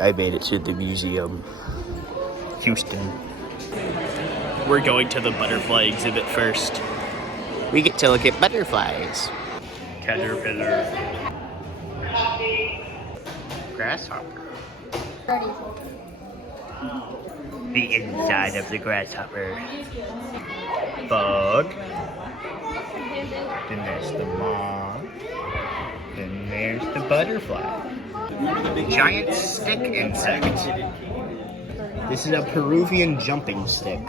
I made it to the museum. Houston. We're going to the butterfly exhibit first. We get to look at butterflies. Caterpillar. Grasshopper. The inside of the grasshopper. Bug. Then there's the moth. Then there's the butterfly. Giant stick insect. This is a Peruvian jumping stick.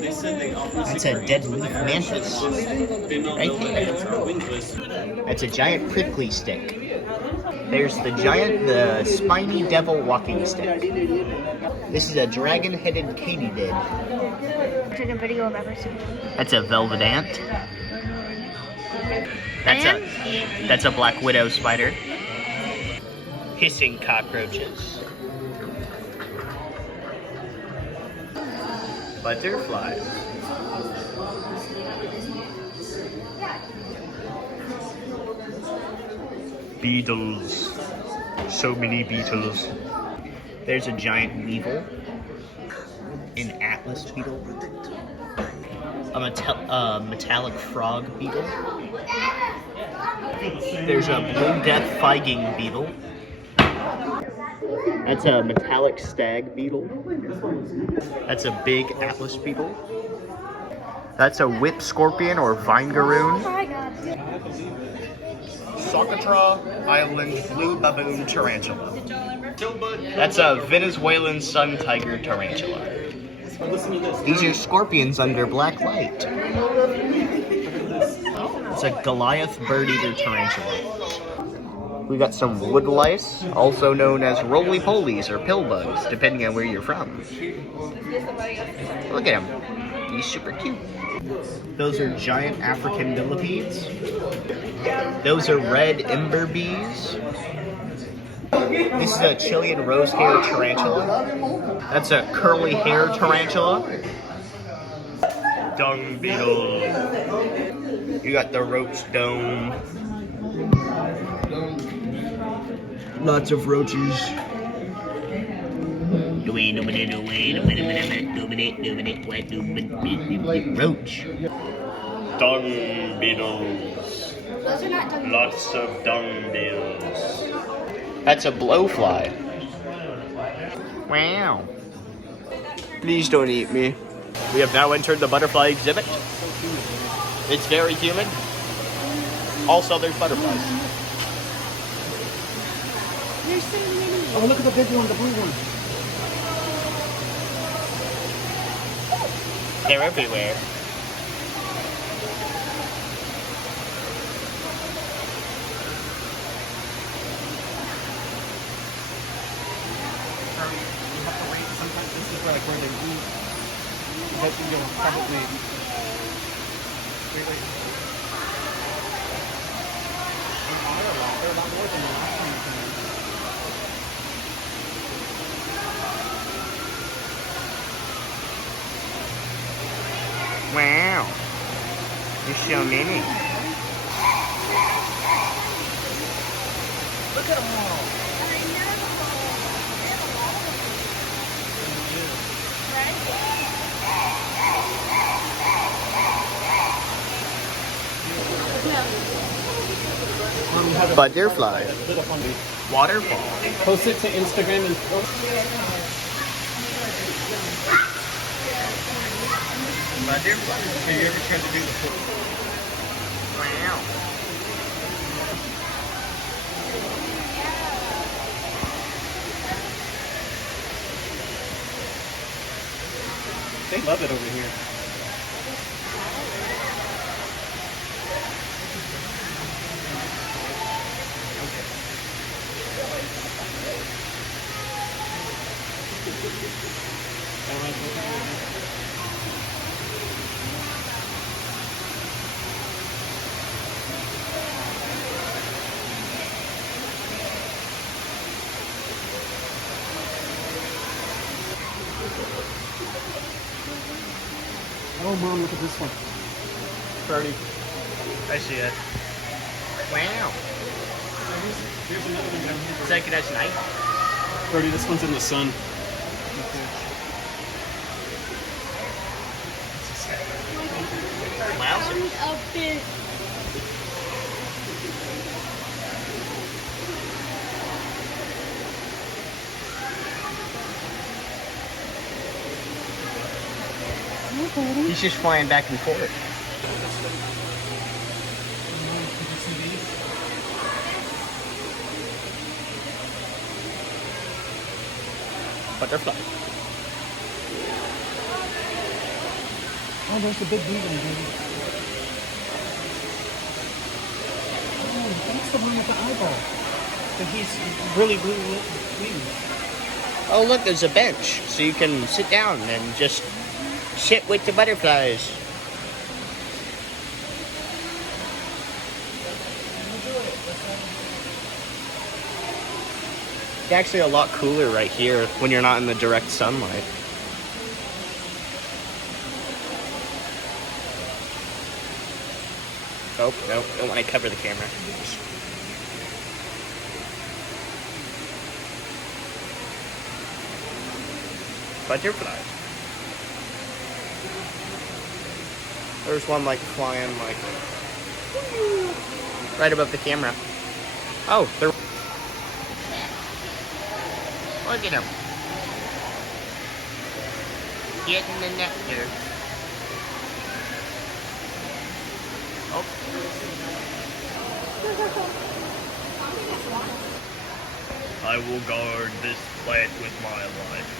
That's a dead leaf mantis. Right there. That's a giant prickly stick. There's the spiny devil walking stick. This is a dragon-headed katydid. I took a video of ever seen. That's a velvet ant. That's a black widow spider. Hissing cockroaches. Butterflies. Beetles. So many beetles. There's a giant weevil. An atlas beetle. A metallic frog beetle. There's a blue death figing beetle. That's a metallic stag beetle. That's a big atlas beetle. That's a whip scorpion or vinegaroon. Socotra Island blue baboon tarantula. That's a Venezuelan sun tiger tarantula. These are scorpions under black light. It's a Goliath bird eater tarantula. We got some wood lice, also known as roly-polies or pill bugs, depending on where you're from. Look at him. He's super cute. Those are giant African millipedes. Those are red ember bees. This is a Chilean rose hair tarantula. That's a curly hair tarantula. Dung beetle. You got the roach dome. Lots of roaches. Roach. Dung beetles. Lots of dung beetles. That's a blowfly. Wow. Please don't eat me. We have now entered the butterfly exhibit. It's very humid. Also, there's butterflies. There's so many. Oh, look at the big one, the blue one. They're everywhere. You have to wait. Sometimes this is like where they eat. But you'll probably... Wait. They're a lot more than the last time you came in. Wow. There's so many. Look at them all. Butterfly. Waterfall. Post it to Instagram and... Butterfly. Have you ever tried to do the pool? Wow. They love it over here. Oh, Mom, look at this one. Birdie. I see it. Wow. Here's another one down here. Is that Ganesh Knight? Birdie, this one's in the sun. Wowzers. Up it. He's just flying back and forth. Butterfly. Oh, there's the big blue one, baby. Oh, that's the one with the eyeball. But he's really blue wings. Oh, look, there's a bench, so you can sit down and just sit with the butterflies. It's actually a lot cooler right here when you're not in the direct sunlight. Oh, no, don't want to cover the camera. Butterflies. There's one like flying like right above the camera. Oh, they're look at them. Getting the nectar. Oh. I will guard this plant with my life.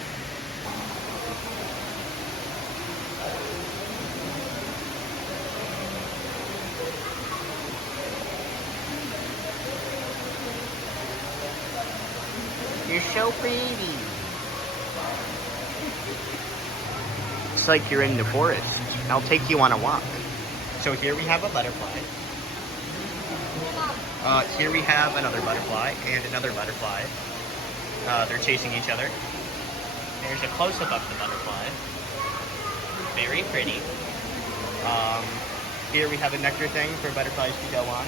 You're so pretty. It's like you're in the forest. I'll take you on a walk. So here we have a butterfly. Here we have another butterfly and another butterfly. They're chasing each other. There's a close-up of the butterfly. Very pretty. Here we have a nectar thing for butterflies to go on.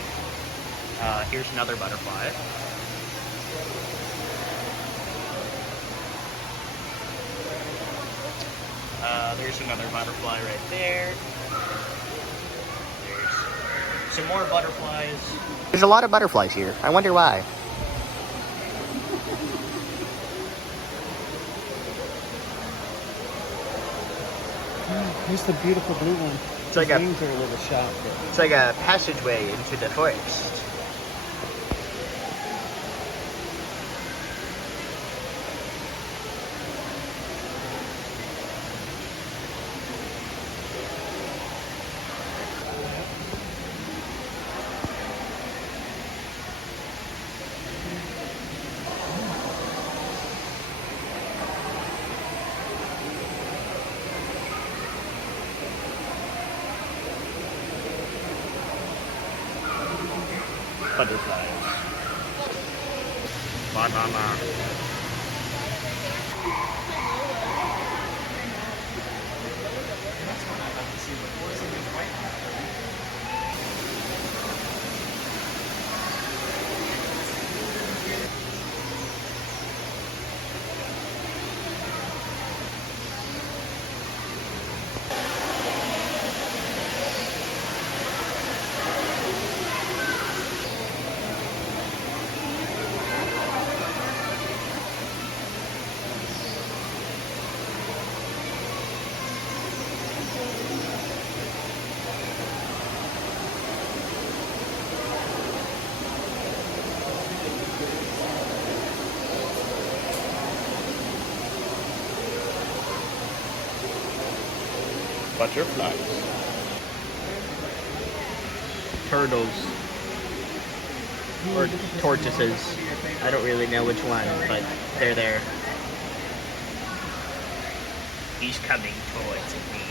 Here's another butterfly. There's another butterfly right there. There's some more butterflies. There's a lot of butterflies here. I wonder why. Here's the beautiful blue one. It's like His wings are a little shot. It's like a passageway into the forest. Butterflies. Banana. Butterflies. Turtles. Or tortoises. I don't really know which one, but they're there. He's coming towards me.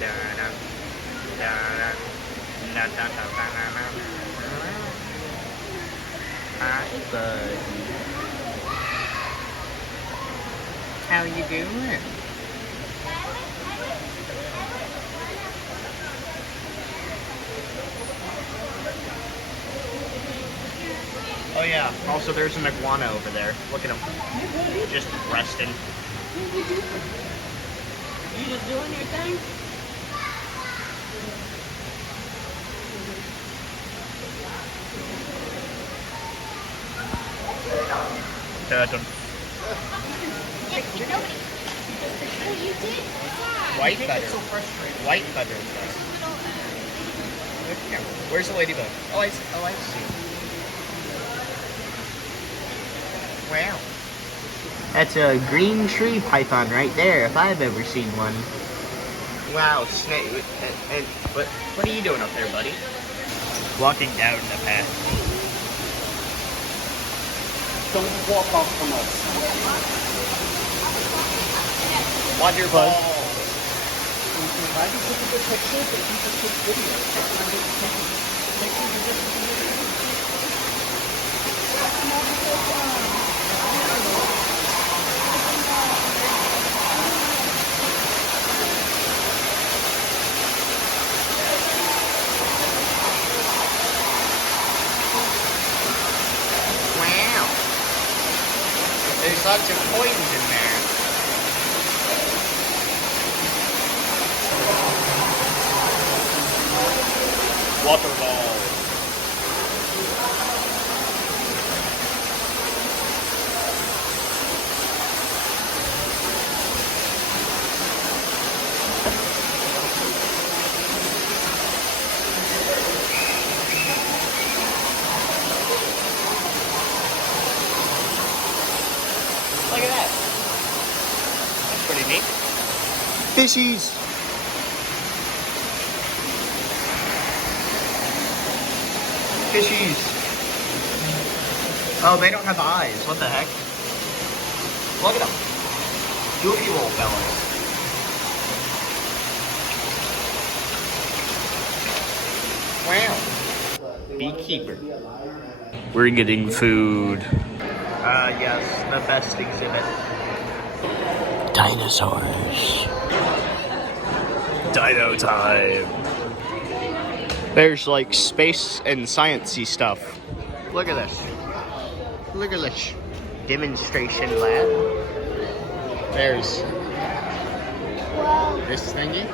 Da-da, da-da, da-da-da-da-da-da. Hi, buddy. How you doing? Oh yeah, also there's an iguana over there. Look at him. Just resting. You just doing your thing? Turtle. White feather. White feather. Where's the ladybug? Oh, I see. Wow. That's a green tree python right there, if I've ever seen one. Wow, snake. And what are you doing up there, buddy? Walking down the path. Don't walk off from us. Waterfall. Why do you take a good picture? But you just take videos. That's not good pictures. Are just Wow. There's lots of coins in there. Waterfall. Look at that. That's pretty neat. Fishies. Fishies. Oh, they don't have eyes. What the heck? Look at them. Goofy little fellas. Wow. Beekeeper. We're getting food. Yes, the best exhibit. Dinosaurs. Dino time. There's like space and sciencey stuff. Look at this. Look at this. Demonstration lab. There's this thingy.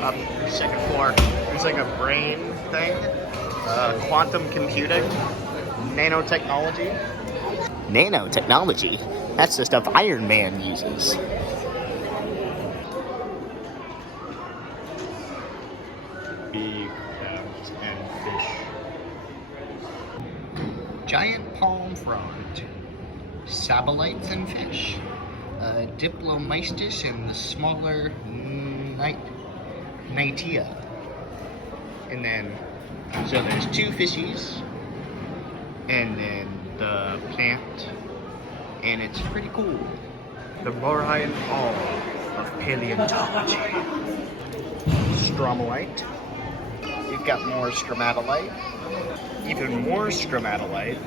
Up second floor. There's like a brain thing. Quantum computing. Nanotechnology. Nanotechnology? That's the stuff Iron Man uses. Big crabs and fish. Giant palm frond. Sabalites and fish. Diplomystis and the smaller Nightia. And then, so there's two fishies, and then the plant, and it's pretty cool. The Brian Hall of Paleontology. Stromalite. You've got more stromatolite. Even more stromatolite.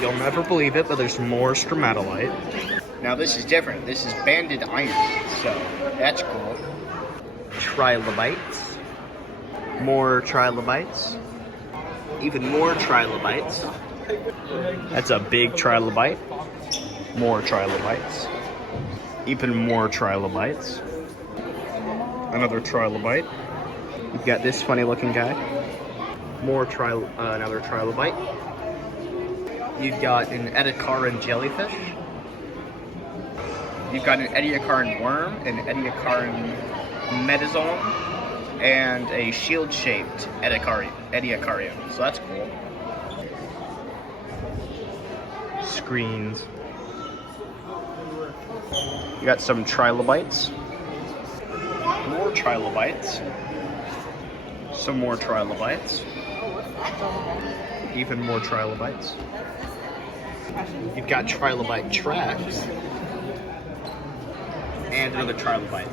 You'll never believe it, but there's more stromatolite. Now this is different. This is banded iron, so that's cool. Trilobites. More trilobites. Even more trilobites. That's a big trilobite. More trilobites. Even more trilobites. Another trilobite. You've got this funny looking guy. More another trilobite. You've got an Ediacaran jellyfish. You've got an Ediacaran worm, an Ediacaran metazoan, and a shield-shaped Ediacarian. So that's cool. Screens. You got some trilobites. More trilobites. Some more trilobites. Even more trilobites. You've got trilobite tracks. And another trilobite.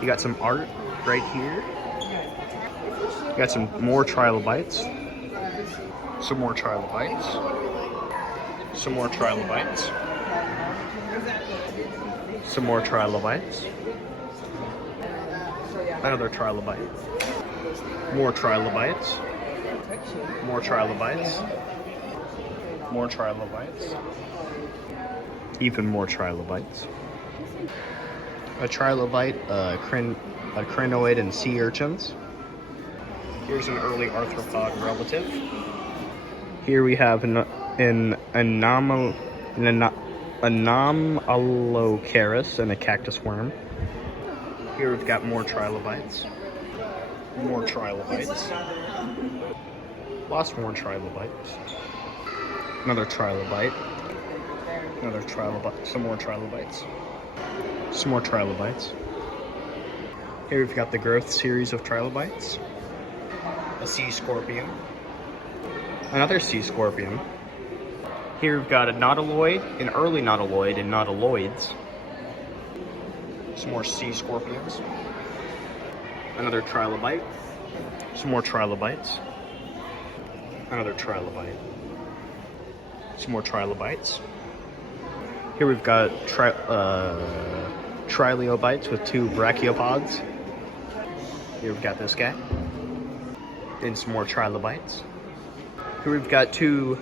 You got some art right here. You got some more trilobites. Some more trilobites. Some more trilobites. Some more trilobites. Another trilobite. More trilobites. More trilobites. More trilobites. Even more trilobites. A trilobite, a crinoid, and sea urchins. Here's an early arthropod relative. Here we have an Anomalocaris and a cactus worm. Here we've got more trilobites. More trilobites. Lots more trilobites. Another trilobite. Another trilobite. Some more trilobites. Some more trilobites. Here we've got the growth series of trilobites. A sea scorpion. Another sea scorpion. Here we've got a nautiloid, an early nautiloid, and nautiloids. Some more sea scorpions. Another trilobite. Some more trilobites. Another trilobite. Some more trilobites. Here we've got trilobites with 2 brachiopods. Here we've got this guy. Then some more trilobites. Here we've got 2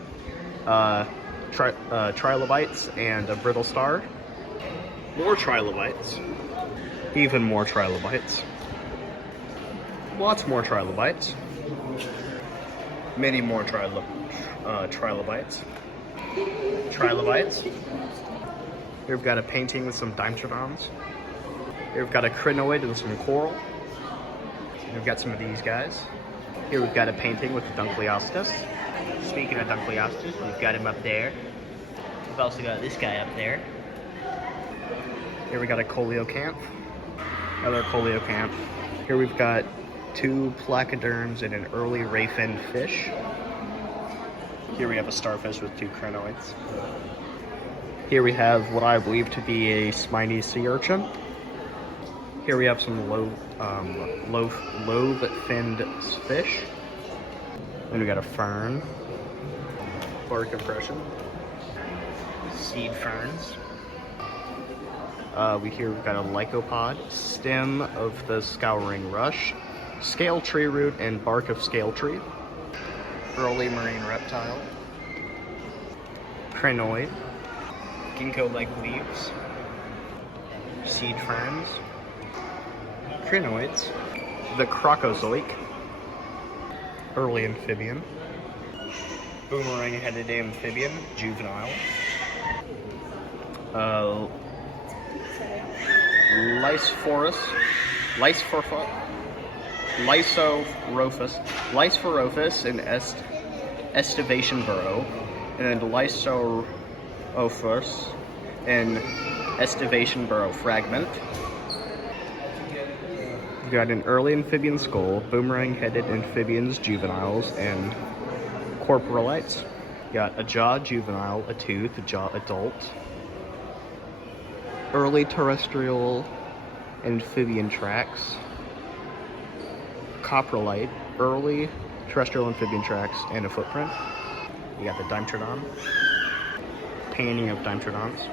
trilobites and a brittle star. More trilobites. Even more trilobites. Lots more trilobites. Many more trilobites. Trilobites. Here we've got a painting with some Dimetrodons. Here we've got a crinoid and some coral. We've got some of these guys. Here we've got a painting with the Dunkleosteus. Speaking of Dunkleosteus, we've got him up there. We've also got this guy up there. Here we got a coleocanth. Another coleocanth. Here we've got 2 placoderms and an early ray-finned fish. Here we have a starfish with 2 crinoids. Here we have what I believe to be a spiny sea urchin. Here we have some lobe-finned fish. Then we got a fern. Bark impression. Seed ferns. We've got a lycopod, stem of the scouring rush, scale tree root, and bark of scale tree. Early marine reptile. Crinoid. Ginkgo-like leaves. Seed ferns. Crinoids. The Crocozoic. Early amphibian. Boomerang-headed amphibian, juvenile. Lysoropus and estivation burrow, and then Lysoropus and estivation burrow fragment. We've got an early amphibian skull, boomerang-headed amphibians, juveniles, and corporalites. We got a jaw juvenile, a tooth, a jaw adult. Early terrestrial amphibian tracks. Coprolite, early terrestrial amphibian tracks, and a footprint. We got the Dimetrodon. Painting of Dimetrodons.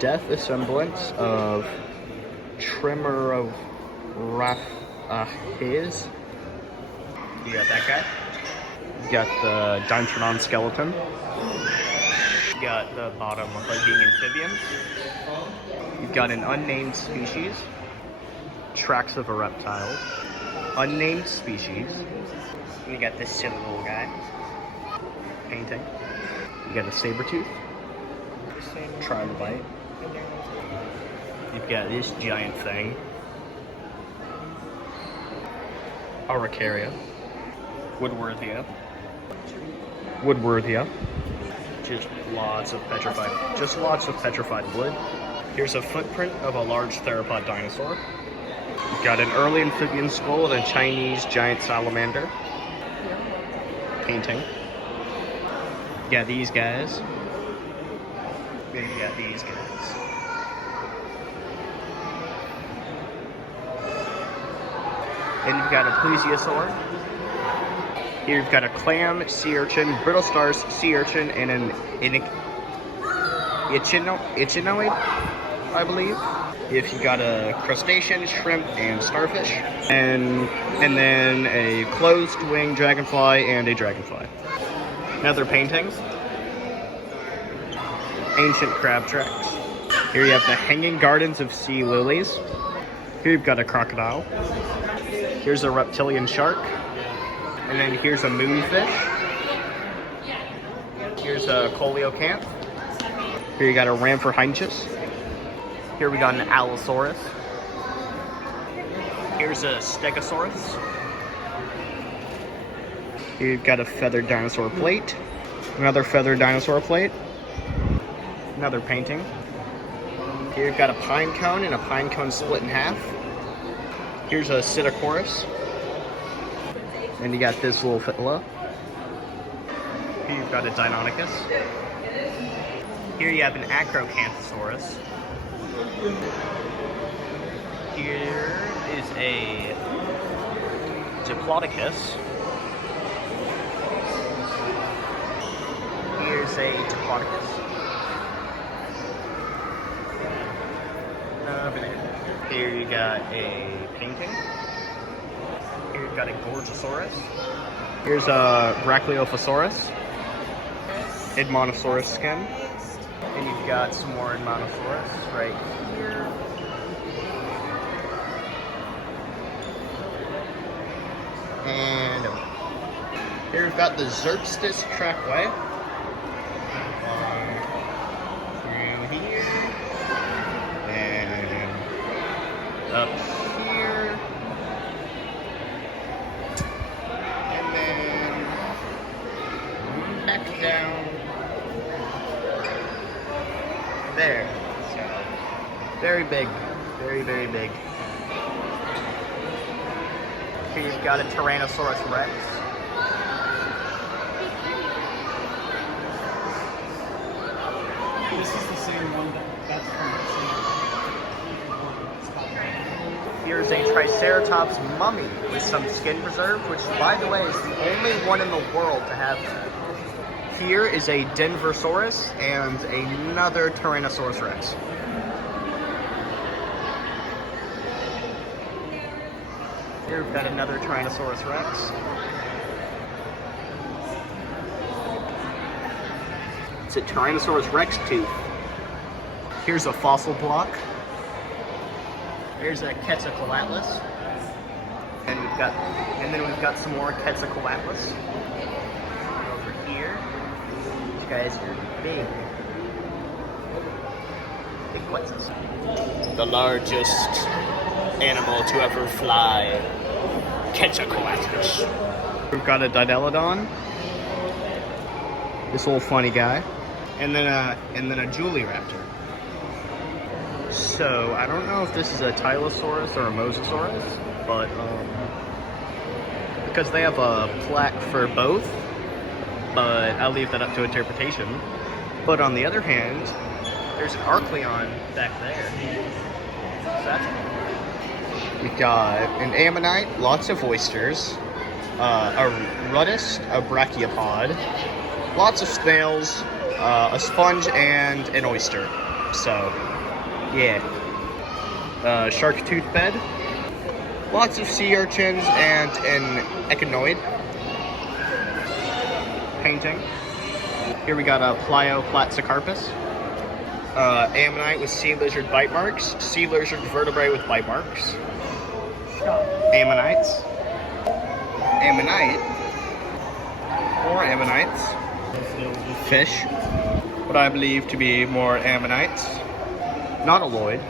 Death assemblance of Tremorophis. You got that guy. You got the Dimetrodon skeleton. You got the bottom hugging amphibian. You've got an unnamed species. Tracks of a reptile. Unnamed species. And you got this silly little guy. Painting. You got a saber-tooth. Trilobite. You've got this giant thing. Araucaria. Woodworthia. Just lots of petrified wood. Here's a footprint of a large theropod dinosaur. You've got an early amphibian skull and a Chinese giant salamander. Painting. You got these guys. Then you got these guys. Then you've got a plesiosaur. Here you've got a clam, sea urchin, brittle stars, sea urchin, and an echinoid, I believe. If you got a crustacean, shrimp, and starfish, and then a closed wing dragonfly and a dragonfly. Another paintings. Ancient crab tracks. Here you have the hanging gardens of sea lilies. Here you've got a crocodile. Here's a reptilian shark. And then here's a moonfish. Here's a coleocanth. Here you got a Ramphorhynchus. Here we got an Allosaurus. Here's a Stegosaurus. Here you've got a feathered dinosaur plate. Another feathered dinosaur plate. Another painting. Here you've got a pine cone and a pine cone split in half. Here's a Psittacoris. And you got this little fella. Here you've got a Deinonychus. Here you have an Acrocanthosaurus. Here is a Diplodocus. Here's a Diplodocus. Over there. Here you got a painting. Here you've got a Gorgosaurus. Here's a Brachioophosaurus. Edmontosaurus skin. And you've got some more Edmontosaurus right here. And here we've got the Xerxes trackway. Through here. And up here. And then back down. There. So, very big. Very, very big. Here you've got a Tyrannosaurus Rex. This is the same one that's from the same. Here's a Triceratops mummy with some skin preserved, which, by the way, is the only one in the world to have. Here is a Denversaurus and another Tyrannosaurus Rex. Here we've got another Tyrannosaurus Rex. It's a Tyrannosaurus Rex tooth. Here's a fossil block. Here's a Quetzalcoatlus. And then we've got some more Quetzalcoatlus. Over here. These guys are big. Big Quetzals. The largest animal to ever fly. Quetzalcoatlus. We've got a Didylodon. This little funny guy. And then a Juliraptor. So I don't know if this is a Tylosaurus or a Mosasaurus, but because they have a plaque for both, but I'll leave that up to interpretation. But on the other hand, there's an Arcleon back there. So that's cool. We've got an ammonite, lots of oysters, a rudist, a brachiopod, lots of snails, a sponge, and an oyster. So, yeah. Shark tooth bed, lots of sea urchins, and an echinoid. Painting. Here we got a Plioplatycarpus. Ammonite with sea lizard bite marks, sea lizard vertebrae with bite marks. Ammonites. Ammonite. More ammonites. Fish. What I believe to be more ammonites. Nautiloid.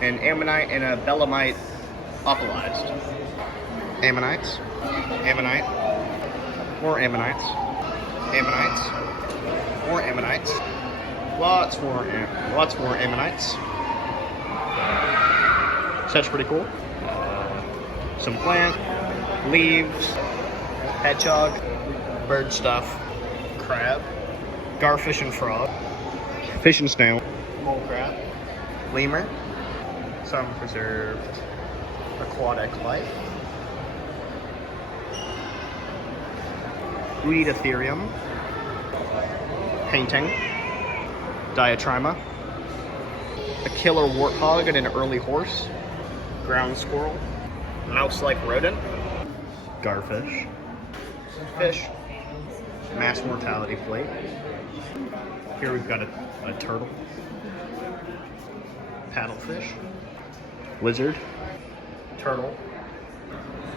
An ammonite and a belemite opalized. Ammonites. Ammonite. More ammonites. Ammonites. More ammonites. Lots more ammonites. So that's pretty cool. Some plant, leaves, hedgehog, bird stuff, crab, garfish and frog, fish and snail, mole crab, lemur, some preserved aquatic life, Ueditherium. Painting. Diatrima. A killer warthog and an early horse. Ground squirrel. Mouse-like rodent. Garfish. Fish. Mass mortality plate. Here we've got a turtle. Paddlefish. Lizard. Turtle.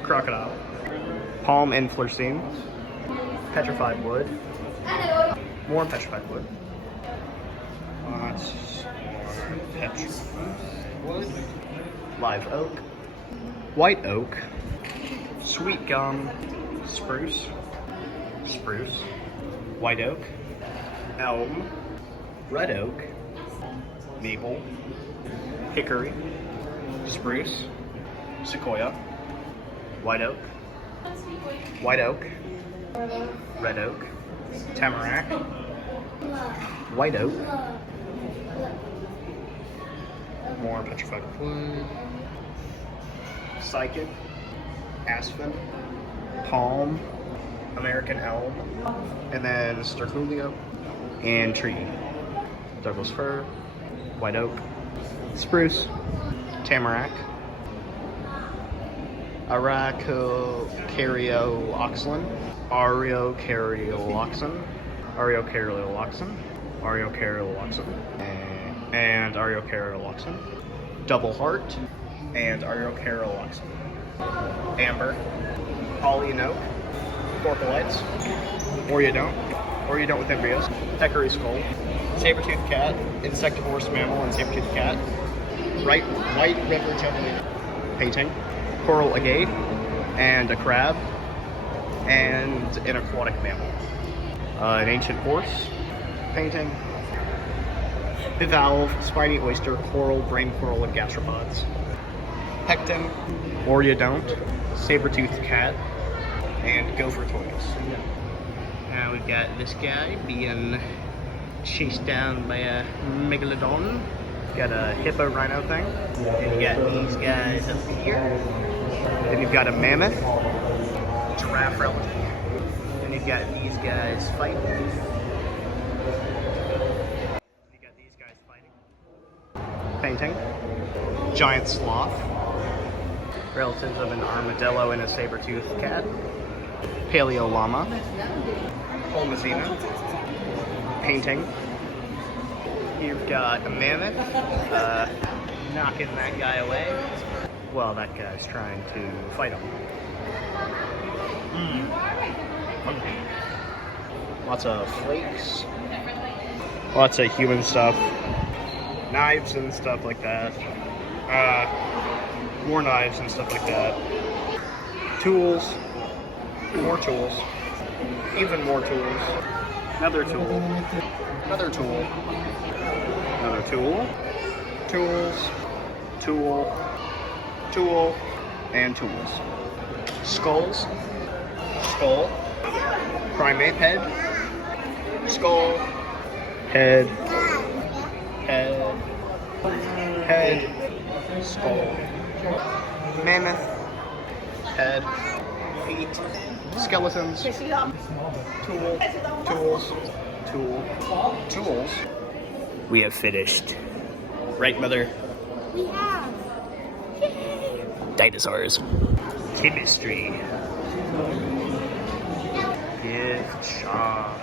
Crocodile. Palm inflorescene. Petrified wood. More petrified wood. Lots more petrified wood. Live oak. White oak. Sweet gum. Spruce. Spruce. White oak. Elm. Red oak. Maple. Hickory. Spruce. Sequoia. White oak. White oak. Red oak. Tamarack. White oak. More petrified wood. Cycad. Aspen. Palm. American elm. And then sterculio. And tree. Douglas fir. White oak. Spruce. Tamarack. Arachocaryoloxylon. Ariocaryoloxylon. Ariocaryoloxylon. Ariocaryoloxylon. And Ariocaryoloxylon. Double heart. And Ariocaryoloxylon. Amber. Holly and oak. Porpelites. Or you don't. Or you don't with embryos. Peccary skull. Saber-toothed cat. Insectivorous mammal and saber-toothed cat. White river totally. Painting. Coral agate. And a crab. And an aquatic mammal. An ancient horse. Painting. Bivalve, spiny oyster, coral, brain coral, and gastropods. Pecten, or you don't. Saber-toothed cat. And gopher tortoise. Now we've got this guy being chased down by a megalodon. Got a hippo rhino thing. And you got these guys up here. Then you've got a mammoth, giraffe relative. Then you've got these guys fighting. You got these guys fighting. Painting. Giant sloth. Relatives of an armadillo and a saber-toothed cat. Paleo llama. Holmesina. Painting. You've got a mammoth, knocking that guy away. Well, that guy's trying to fight him. Lots of flakes. Lots of human stuff. Knives and stuff like that. More knives and stuff like that. Tools. More tools. Even more tools. Another tool. Another tool. Another tool. Tools. Tool. Tool. And tools. Skulls. Skull. Primate head. Skull. Head. Head. Head. Skull. Mammoth. Head. Feet. Skeletons. Tool. Tools. Tool. Tools. We have finished. Right, Mother? We have. Yay! Dinosaurs. Chemistry. Gift shop.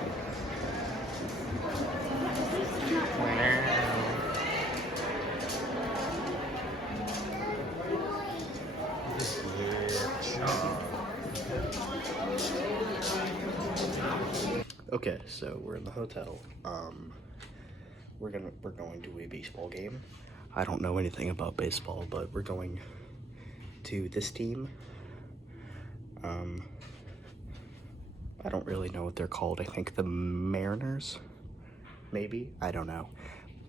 Okay, so we're in the hotel. We're going to a baseball game. I don't know anything about baseball, but we're going to this team. I don't really know what they're called. I think the Mariners, maybe? I don't know.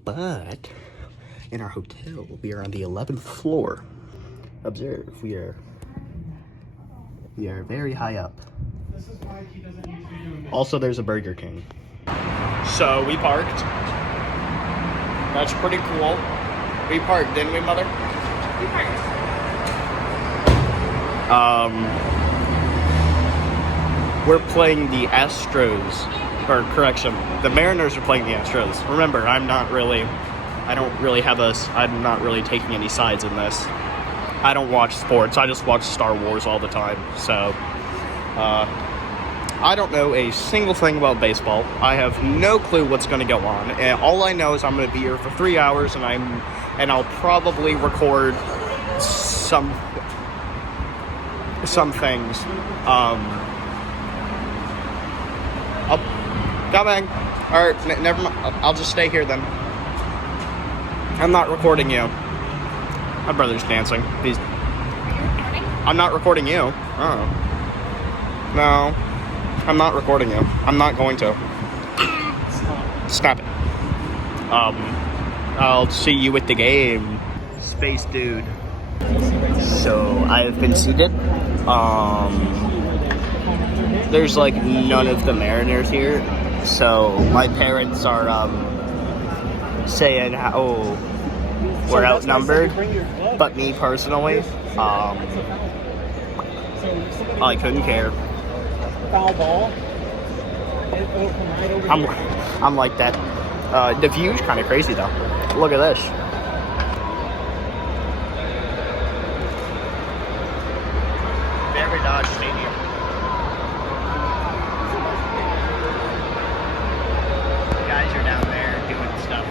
But in our hotel, we are on the 11th floor. Observe, we are very high up. Also, there's a Burger King. So we parked. That's pretty cool. We parked, didn't we, Mother? We parked. we're playing the Astros, or correction, the Mariners are playing the Astros. Remember, I'm not really taking any sides in this. I don't watch sports, I just watch Star Wars all the time, so, I don't know a single thing about baseball. I have no clue what's going to go on, and all I know is I'm going to be here for 3 hours, and I'll probably record some things. Coming. Alright, never mind. I'll just stay here then. I'm not recording you. My brother's dancing. I'm not recording you. Oh. No. I'm not recording you. I'm not going to. Stop it. I'll see you at the game. Space dude. So, I have been seated. There's like none of the Mariners here. So, my parents are, saying how we're outnumbered. But me personally, I couldn't care. Foul ball. I'm like that. The view's kind of crazy though. Look at this. Very Dodge Stadium. Guys are down there doing stuff.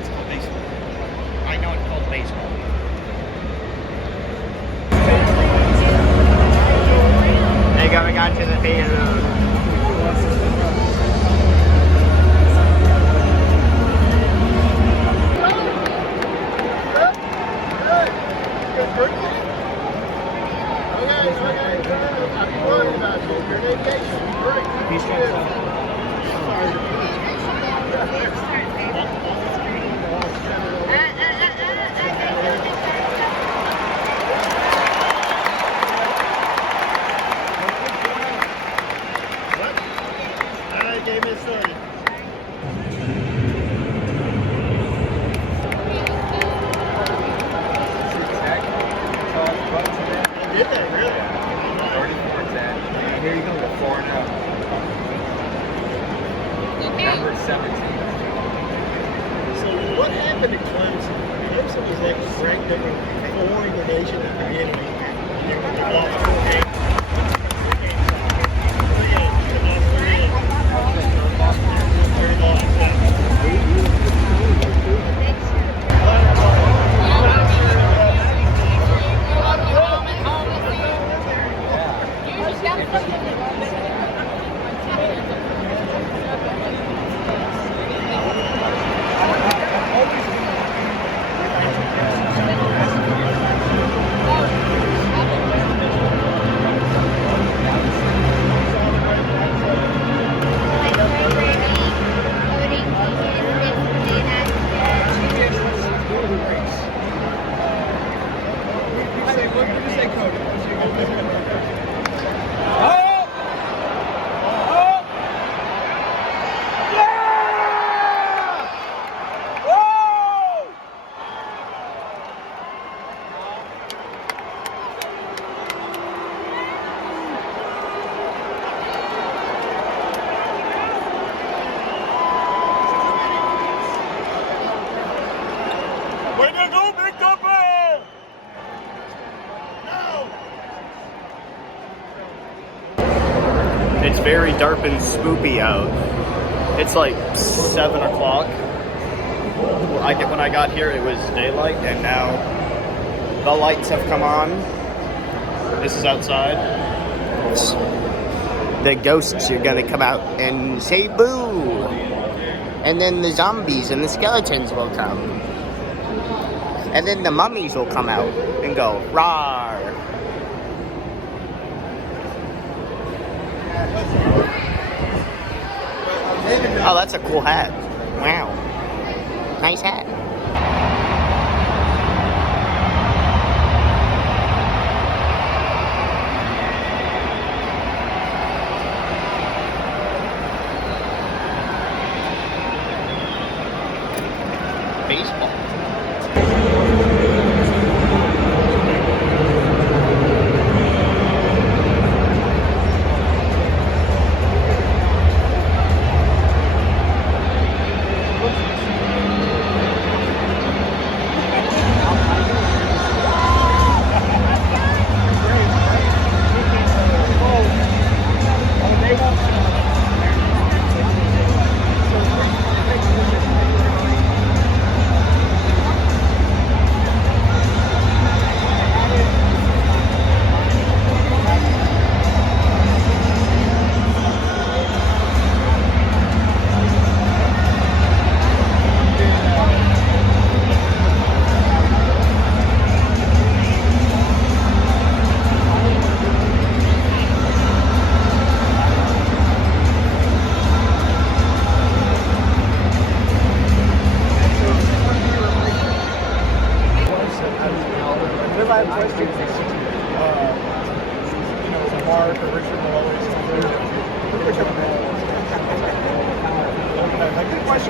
It's called baseball. I know it's called baseball. They're going onto the field. Here you go, 4-0. Number 17. So what happened to Clemson? Clemson was like ranked number 4 in the nation at the beginning. And they lost 4 games. It's very dark and spoopy out. It's like 7 o'clock. When I got here, it was daylight, and now the lights have come on. This is outside. The ghosts are gonna come out and say boo! And then the zombies and the skeletons will come. And then the mummies will come out and go, rawr! Oh, that's a cool hat. Wow. Nice hat. Baseball.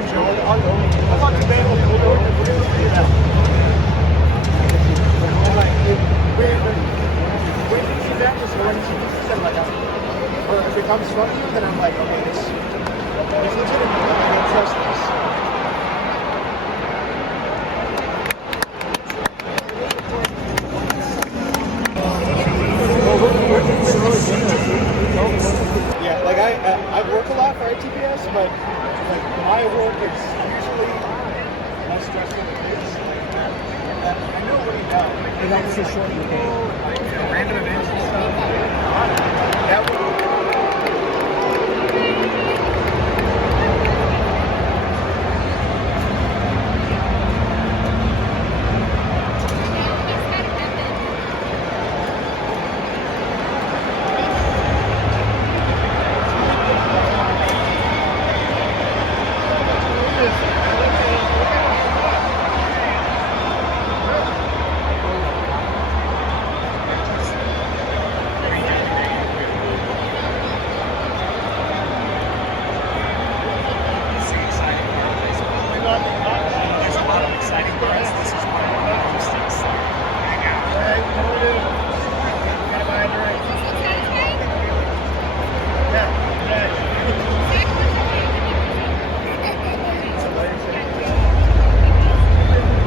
thought the band was cool. We're going to figure it out. I'm like, when did you that just when she said like, or if it comes from you, then I'm like, okay, this is legitimate. I don't trust this. Yeah, like I work a lot for ITPS, but like my work is usually less stressful than this. I know what he does. And that's just short of the game. Random events and stuff. That would.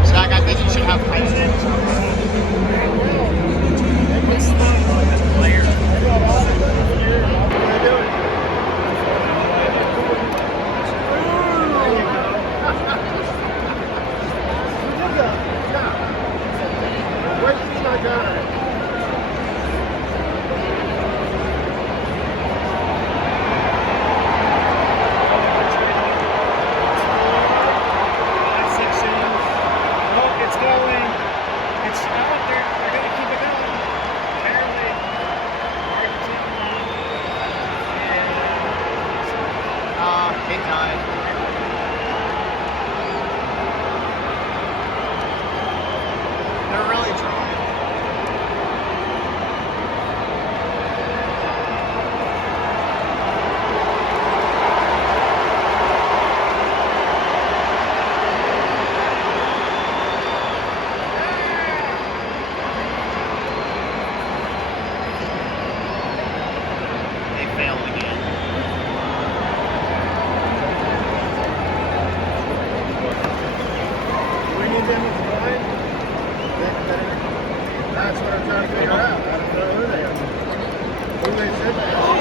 Zach, I think you should have ice cream. Big time. They're really trying. They failed again. That's what I'm trying to figure out. I don't know who they are. Who they said they are.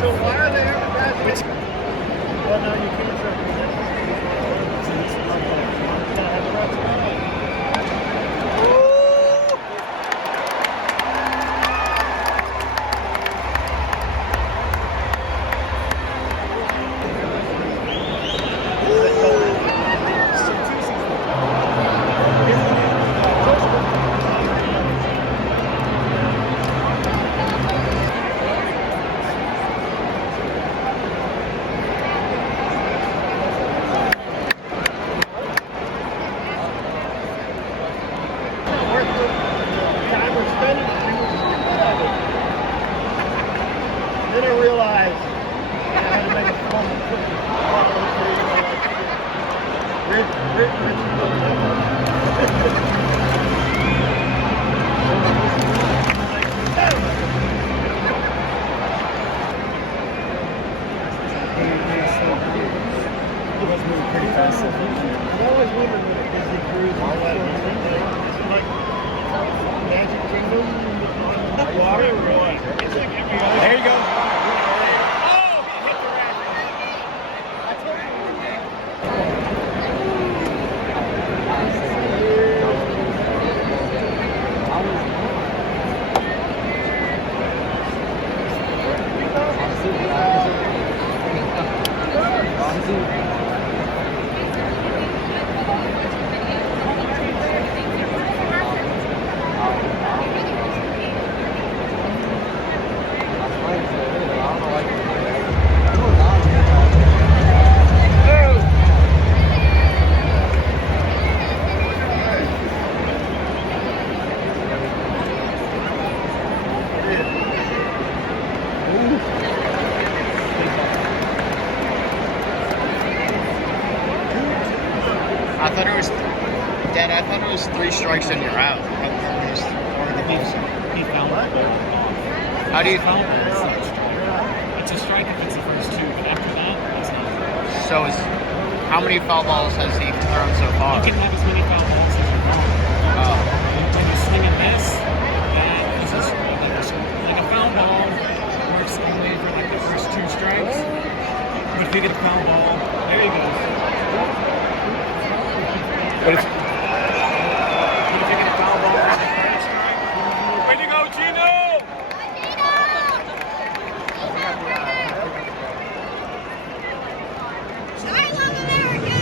So why are they advertising? Well, no, you can't represent. Then I realized I had to make a phone It was moving pretty fast. I always wondered what a Disney cruise was like. Magic Kingdom. is 3 strikes and you're out. He fouled it. How do you? Foul ball is not a strike. It's a strike if it's the first 2, but after that, it's not. So is how many foul balls has he thrown so far? You can have as many foul balls as you want. Oh. When you swing and miss, that is a strike. Like a foul ball works only for like the first 2 strikes. But if you get a foul ball, there you go. But it's But if you get a foul ball on the third strike, way to go, Gino! I love America!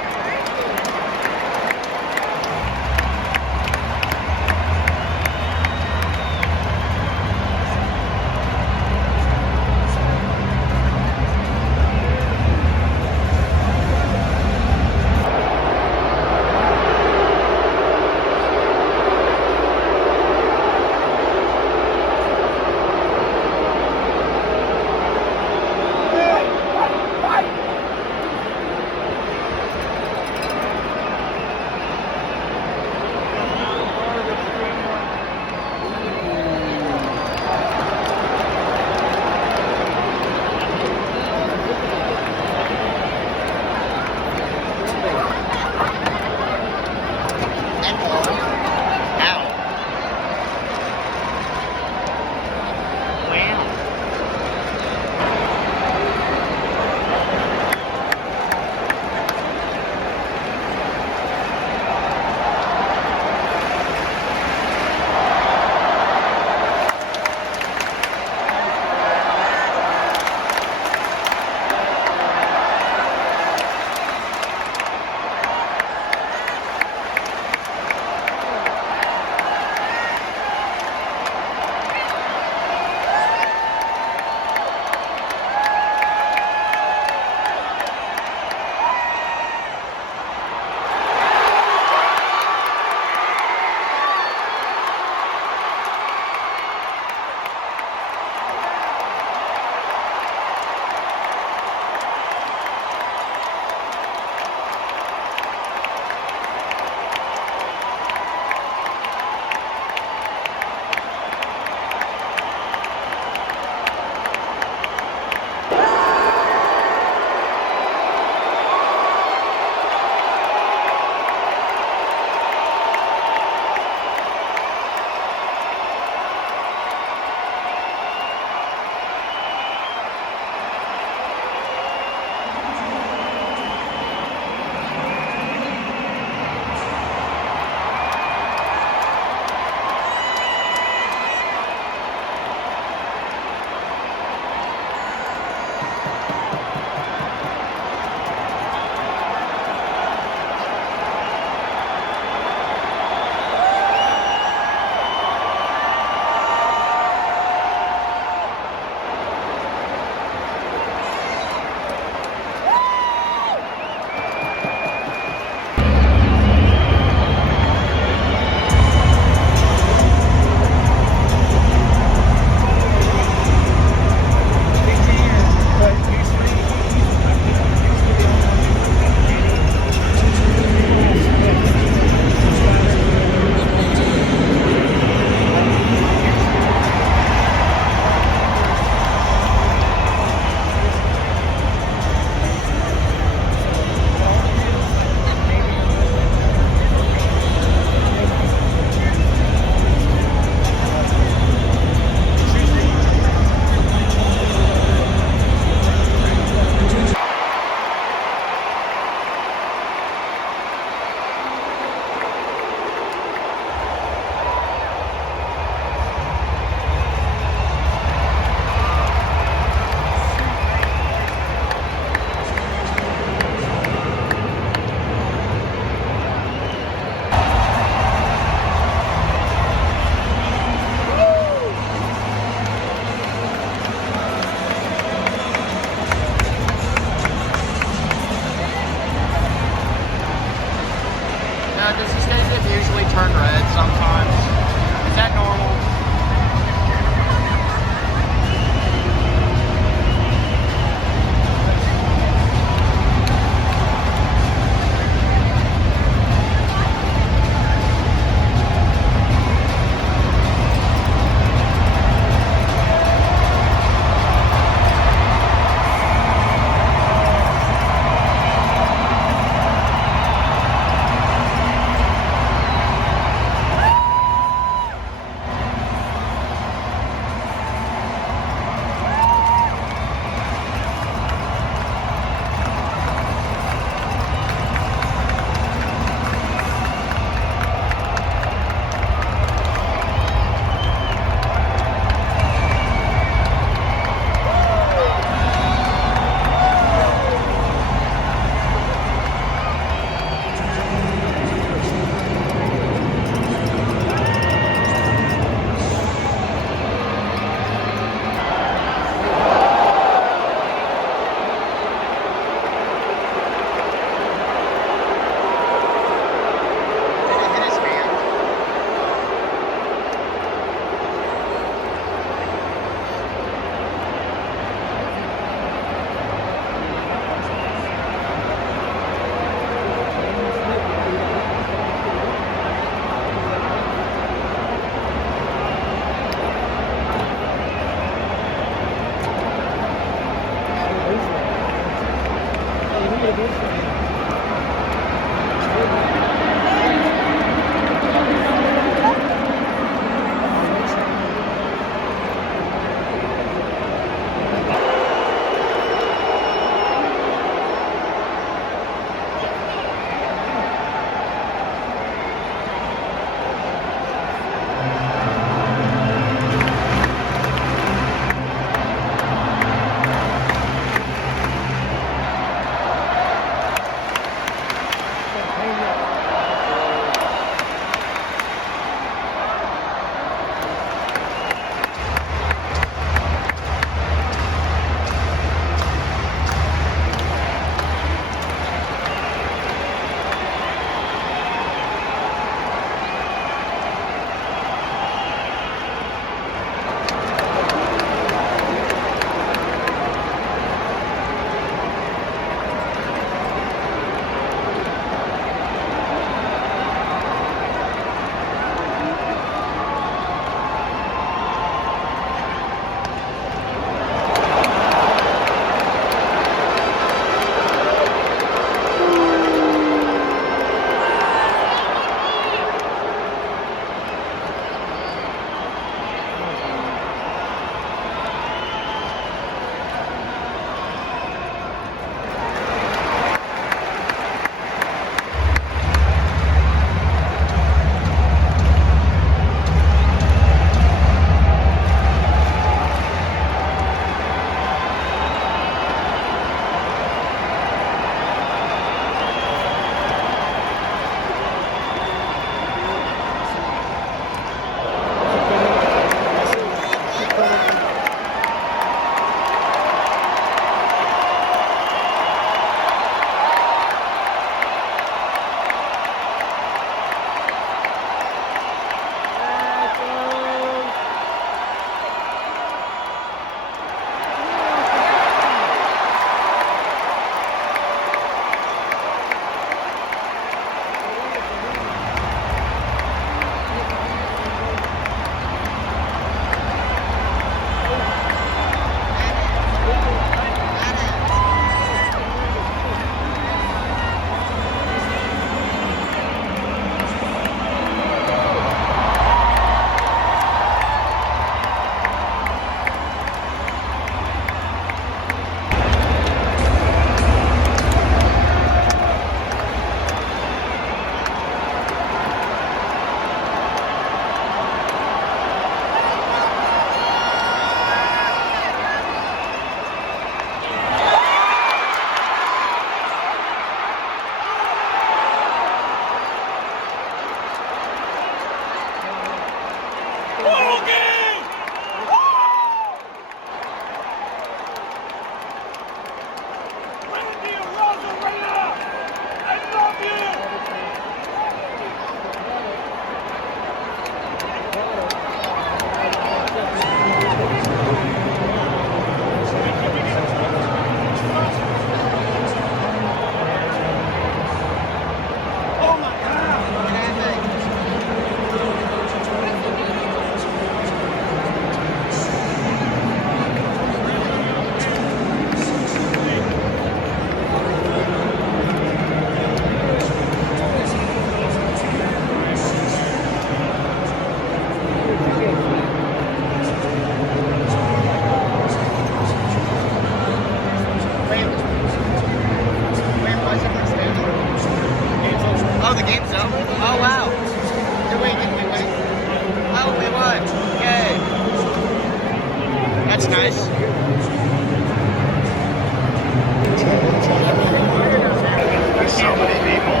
So many people.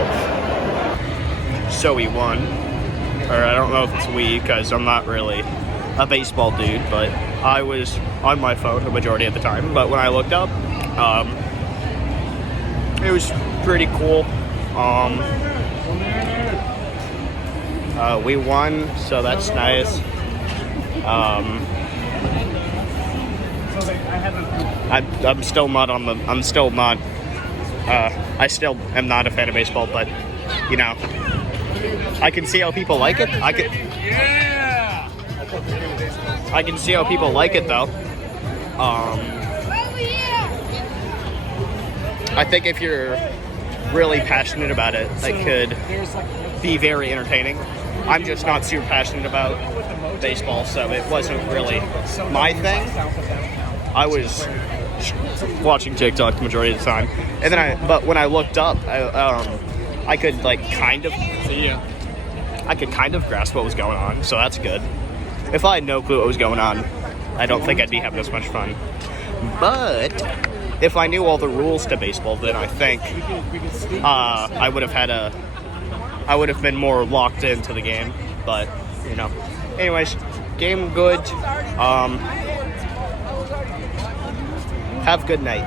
So we won. Or I don't know if it's we, because I'm not really a baseball dude, but I was on my phone the majority of the time. But when I looked up, it was pretty cool. We won, so that's nice. I'm still not on the. I'm still not. I still am not a fan of baseball, but you know, I can see how people like it. I can see how people like it though. I think if you're really passionate about it, that could be very entertaining. I'm just not super passionate about baseball, so it wasn't really my thing. I was watching TikTok the majority of the time, and then but when I looked up, I could kind of grasp what was going on, so that's good. If I had no clue what was going on, I don't think I'd be having this much fun. But if I knew all the rules to baseball, then I think I would have been more locked into the game. But you know, anyways, game good. Have a good night.